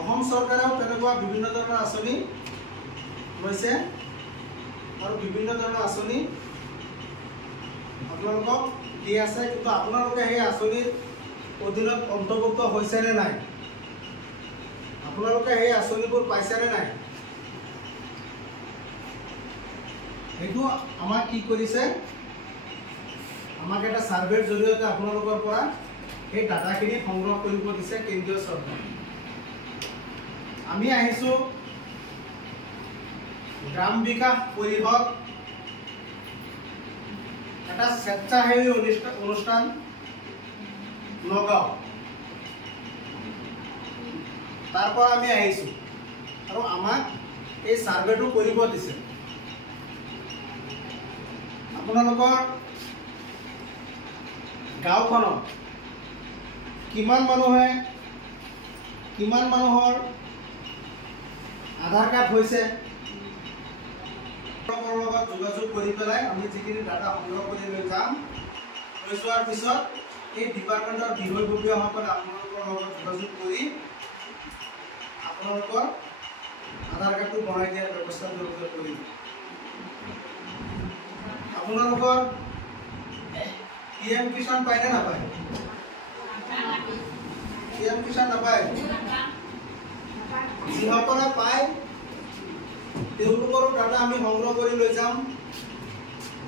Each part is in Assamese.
অসম চৰকাৰেও তেনেকুৱা বিভিন্ন ধৰণৰ আঁচনি লৈছে আৰু বিভিন্ন ধৰণৰ আঁচনি আপোনালোকক দি আছে, কিন্তু আপোনালোকে সেই আঁচনিৰ অধীনত অন্তৰ্ভুক্ত হৈছে নে নাই, আপোনালোকে সেই আঁচনিবোৰ পাইছে নে নাই, সেইটো আমাক কি কৰিছে, আমাক এটা সাৰ্ভেৰ জৰিয়তে আপোনালোকৰ পৰা এই ডাটাখিনি সংগ্ৰহ কৰিব দিছে কেন্দ্ৰীয় চৰকাৰে। আমি আহিছোঁ গ্ৰাম বিকাশ পৰিষদ এটা স্বেচ্ছাসেৱী অনুষ্ঠান নগাঁও, তাৰ পৰা আমি আহিছোঁ আৰু আমাক এই সাৰ্ভেটো কৰিব দিছে। আপোনালোকৰ গাঁওখনত কিমান মানুহৰ আধাৰ কাৰ্ড হৈছে, লগত যোগাযোগ কৰি পেলাই আমি যিখিনি ডাটা সংগ্ৰহ কৰি লৈ যাম, লৈ যোৱাৰ পিছত এই ডিপাৰ্টমেণ্টৰ বিষয়ববীয়াসকলে আপোনালোকৰ লগত যোগাযোগ কৰি আপোনালোকৰ আধাৰ কাৰ্ডটো বনাই দিয়াৰ ব্যৱস্থা তেওঁলোকে কৰিব। আপোনালোকৰ PM কিষাণ পায় নে নাপায়? PM কিষাণ নাপায়? যিসকলে পায় তেওঁলোকৰো ডাটা আমি সংগ্ৰহ কৰি লৈ যাম,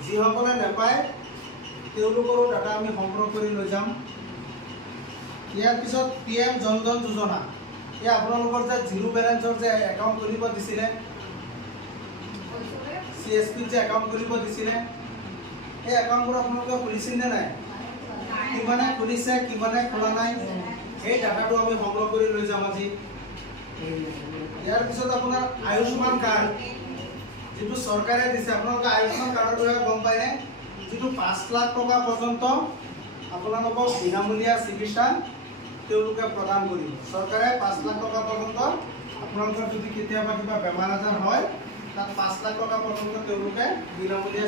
যিসকলে নাপায় তেওঁলোকৰো ডাটা আমি সংগ্ৰহ কৰি লৈ যাম। ইয়াৰ পিছত PM জন ধন যোজনা, এই আপোনালোকৰ যে জিৰ' বেলেঞ্চৰ যে একাউণ্ট খুলিব দিছিলে, CSP যে একাউণ্ট খুলিব দিছিলে, এই একাউণ্টবোৰ আপোনালোকে খুলিছিল নে নাই, কিমানে খুলিছে কিমানে খোলা নাই, সেই ডাটাটো আমি সংগ্ৰহ কৰি লৈ যাম আজি। ইয়াৰ পিছত আপোনাৰ আয়ুষ্মান কাৰ্ড যিটো চৰকাৰে দিছে, আপোনালোকে আয়ুষ্মান কাৰ্ডৰ বিষয়ে গম পায়নে, যিটো 5 লাখ টকা পৰ্যন্ত আপোনালোকক বিনামূলীয়া চিকিৎসা তেওঁলোকে প্ৰদান কৰিব। চৰকাৰে 5 লাখ টকা পৰ্যন্ত আপোনালোকৰ যদি কেতিয়াবা কিবা বেমাৰ আজাৰ হয়, তাত 5 লাখ টকা পৰ্যন্ত তেওঁলোকে বিনামূলীয়া